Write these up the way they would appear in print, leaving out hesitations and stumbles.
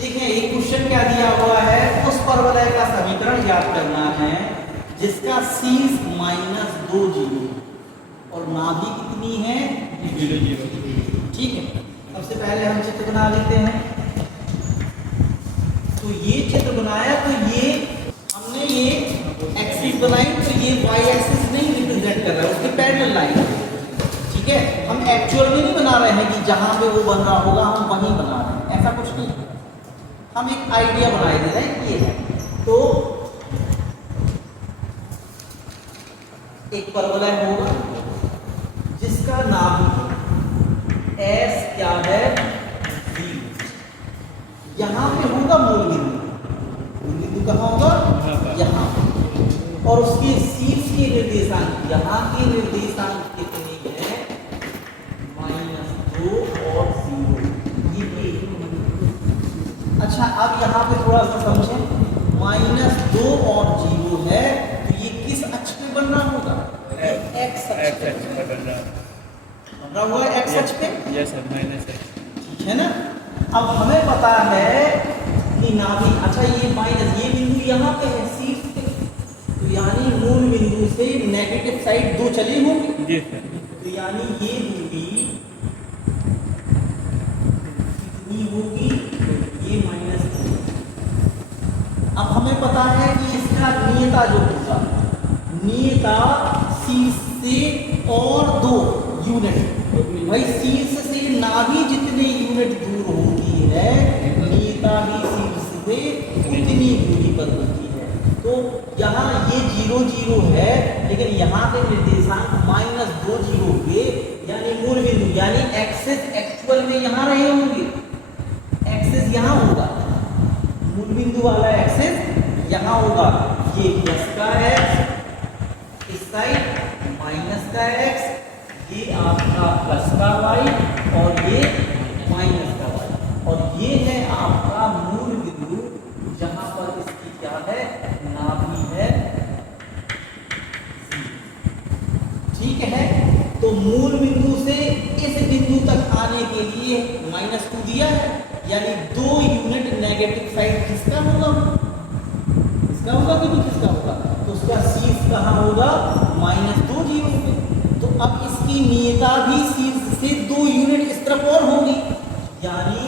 देखिए एक क्वेश्चन क्या दिया हुआ है, उस परवलय का समीकरण याद करना है जिसका शीर्ष -2 जीरो और नाभि कितनी है 0 0। ठीक है, सबसे पहले हम चित्र बना लेते हैं। तो ये चित्र बनाया, तो ये हमने ये एक्सिस बनाई, तो ये वाई एक्सिस नहीं रिप्रेजेंट कर रहा है, उसके पैरेलल लाइन। ठीक है, हम एक्चुअल में नहीं बना रहे हैं कि जहां पे वो बन रहा होगा हम वहीं बना रहे हैं, ऐसा कुछ नहीं। हम एक आइडिया बनाए दे रहे हैं, ये है। तो एक परवलय होगा जिसका नाभि एस क्या है 0, यहां पे होगा मूल बिंदु। मूल बिंदु कहां होगा यहां, और उसके शीर्ष के निर्देशांक, यहाँ के निर्देशांक कितने हैं -2 और 0। ये अच्छा, अब यहाँ पे थोड़ा सा समझें, -2 और 0 है, तो ये किस अक्ष पे बन रहा होगा x अक्ष पे बन रहा हुआ है, x अक्ष पे। Yes sir, -x। ठीक है ना। अब हमें पता है कि नाभि, अच्छा ये माइनस, ये बिंदु यहाँ पे है शीर्ष पे, तो यानी मूल बिंदु से नेगेटिव साइड 2 चली होगी। जी सर। तो यानी ये दूरी कितनी होगी, ये -2। अब हमें पता है कि इसका नियता जो होगा, नियता शीर्ष से और 2 यूनिट, भाई शीर्ष से नाभि जितने यूनिट दूर होती है, नियता भी शीर्ष से उतनी दूरी पर होती है। तो यहाँ ये 0 0 है, लेकिन यहाँ के निर्देशांक -2 0 के, यानी मूल बिंदु, यानी एक्सिस एक्चुअल में यहाँ रहे होंगे, एक्सिस यहाँ होगा, मूल बिंदु वाला एक्सिस यहाँ होगा। ये प्लस का x, इस साइड माइनस का x, ये आपका प्लस का y और ये माइनस का y, और ये है आपका मूल बिंदु जहां पर इसकी क्या है नाभि है। ठीक है, तो मूल बिंदु से इस बिंदु तक आने के लिए -2 दिया है, यानी 2 यूनिट नेगेटिव साइड किसका होगा, इसका होगा कि नहीं किसका होगा, तो उसका शीर्ष कहाँ होगा -2 0 पे। तो अब इसकी नियता भी शीर्ष से 2 यूनिट इस तरफ और होगी, यानी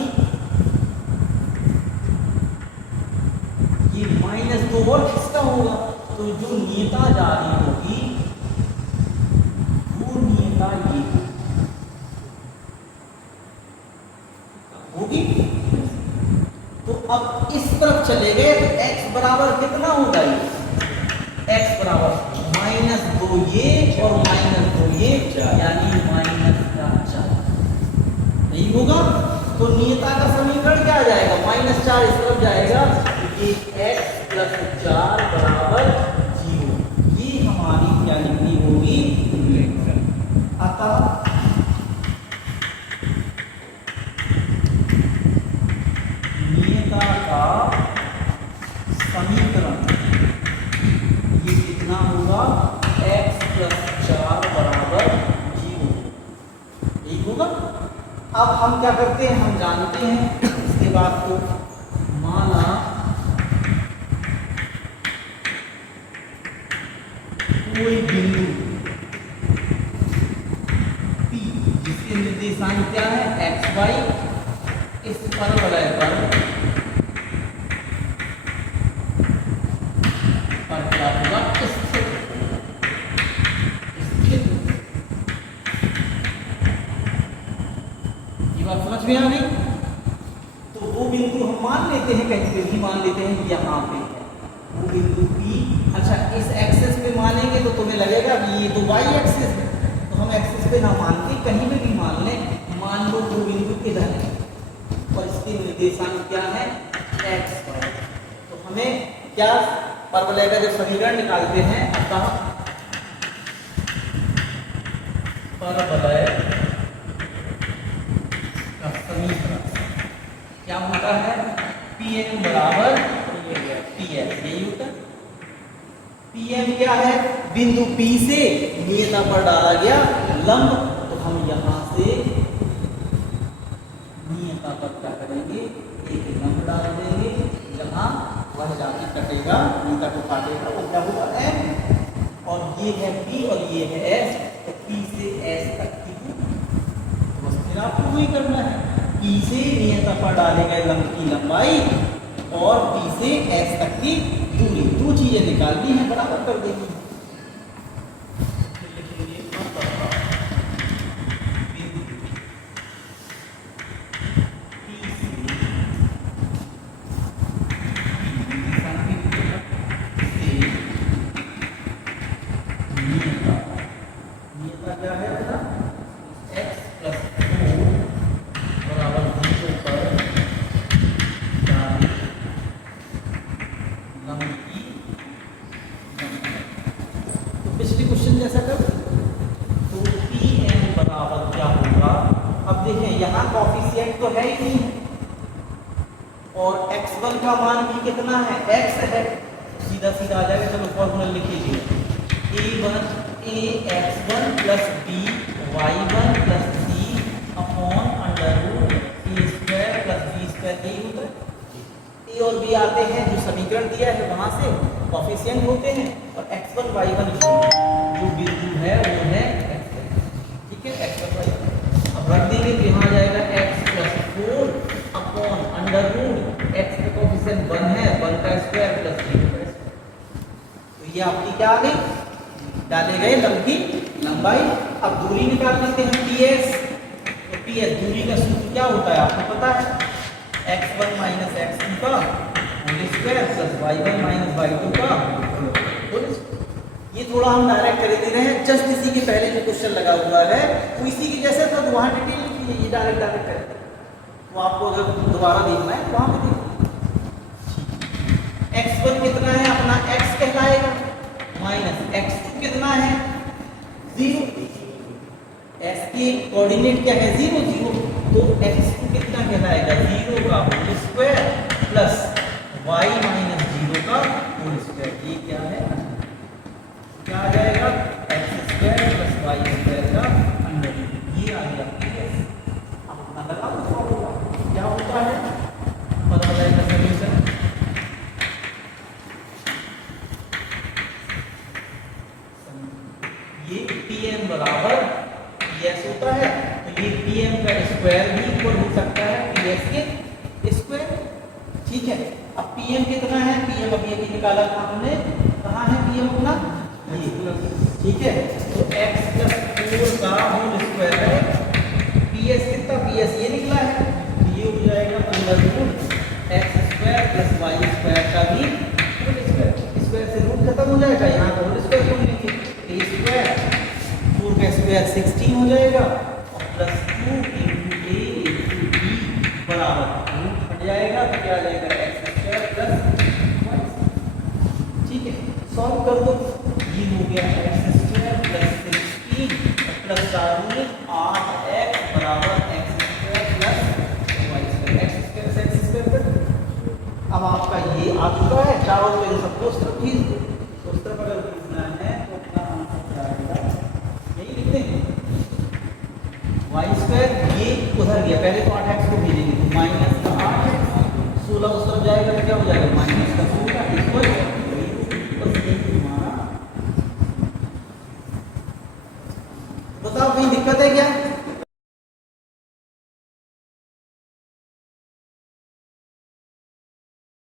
ये -2 और किसका होगा, तो जो नियता जा रही होगी वो नियता ये होगी। तो अब इस तरफ चले गए, तो x बराबर कितना होगा, ये x बराबर -2 ये और -2 ये, यानी -4 नहीं होगा। तो नियता का समीकरण क्या आ जाएगा, -4 इस तरफ जाएगा, तो ये x + 4 बराबर 0। ये हमारी क्या निकली होगी, अतः नियता का समीकरण ये कितना होगा, x + 4 बराबर 0, यही होगा। अब हम क्या करते हैं, हम जानते हैं इसके बाद को, माना कोई बिंदु P जिसके निर्देशांक क्या है x y, इस परवलय पर क्या होगा, स्थित। ये बात समझ में आ गई। तो वो बिंदु हम मान लेते हैं, कहीं पे भी मान लेते हैं, यहाँ पे है वो बिंदु P। अच्छा, इस एक्सिस पे मानेंगे तो तुम्हें लगेगा कि ये तो y एक्सिस है, तो हम एक्सिस पे ना मान के कहीं पे भी मान लें, मान लो वो बिंदु इधर है और इसके निर्देशांक क्या है x y। तो हमें क्या परवलय का जब समीकरण निकालते हैं, अतः परवलय का समीकरण क्या होता है, Pm बराबर Ps, यही होता है। Pm क्या है, बिंदु P से नियता पर डाला गया लंब, तो हम यहां से नियता पर क्या करेंगे, एक लंब डाल वह जाके कटेगा, नीता को काटेगा, वो क्या होगा m, और ये है p और ये है s, तो p से s तक की दूरी। तो बस फिर आपको वही करना है, p से नियता पर डाले गए लंब की लंबाई और p से s तक की दूरी, दो चीजें निकालनी है, बराबर कर देंगे। पिछले क्वेश्चन जैसा कर, तो Pm बराबर क्या होगा? अब देखें यहाँ कॉफिशिएंट तो है ही नहीं, और x1 का मान भी कितना है, x है, सीधा सीधा आ जाएगा। चलो फॉर्मूला लिख लीजिए, ax1 plus b y1 plus c upon under root a square plus b square, यही होता है। ए और बी आते हैं, जो समीकरण दिया है वहां से कॉफिशिएंट होते हैं, और x1 y1 जो बिंदु है वो है x1, ठीक है, x1 y1। अब रख देंगे तो यहाँ आ जाएगा x plus 4 upon under root x का कॉफिशिएंट 1 है, 1 का स्क्वायर प्लस 0 का स्क्वायर। तो ये आपकी क्या आ गई, डाले गए लंब की लंबाई। अब दूरी निकाल लेते हैं ps, तो ps दूरी का सूत्र क्या होता है आपको पता है, x1 माइनस x2 का whole square plus y1 minus y2 का होल स्क्वायर। ये थोड़ा हम डायरेक्ट कर दे रहे हैं, जस्ट इसी के पहले जो क्वेश्चन लगा हुआ है वो इसी के जैसे था, तो वहाँ डिटेल लिख लीजिए, ये डायरेक्ट करें, तो आपको अगर दोबारा देखना है तो वहाँ पे देखिए। x1 कितना है अपना, x कहलाएगा, माइनस x2 कितना है 0, s के कोऑर्डिनेट क्या है 0 0, तो x2 कितना कहलाएगा 0 का whole square plus y minus 0 का होल स्क्वायर। ये क्या है, क्या आ जाएगा, x square plus y square का अंडर, ये आ गया ps। अब अपना लगा दो फॉर्मूला, क्या होता है पता लगाएगा सॉल्यूशन। ये pm बराबर ps होता है, तो ये pm का स्क्वायर भी इक्वल हो सकता है ps के स्क्वायर, ठीक है। अब pm कितना है, pm अब ये भी निकाला था हमने, कहाँ है pm अपना, ये, ठीक है। तो x प्लस 4 का होल स्क्वायर है, ps कितना, ps ये निकला है, तो ये हो जाएगा under root x square plus y square का भी होल स्क्वायर। स्क्वायर से रूट खत्म हो जाएगा, यहाँ का होल स्क्वायर खोल लीजिए, a स्क्वायर 4 का स्क्वायर 16 हो जाएगा, और plus 2 into a into b बराबर रूट हट जाएगा, तो क्या आ जाएगा x स्क्वायर प्लस y, ठीक है। सॉल्व कर दो, ये हो गया x square plus 16 plus 4 8x बराबर x square plus y square, x square से x स्क्वायर कट। अब आपका ये आ चुका है, चारों को इन सबको उस तरफ खींच दो, उस तरफ अगर खींचना है तो अपना आंसर क्या आएगा, यही लिख देंगे y स्क्वायर, ये उधर गया, पहले तो 8x को भेजेंगे, तो माइनस का 8x, 16 उस तरफ जाएगा तो क्या हो जाएगा माइनस का 2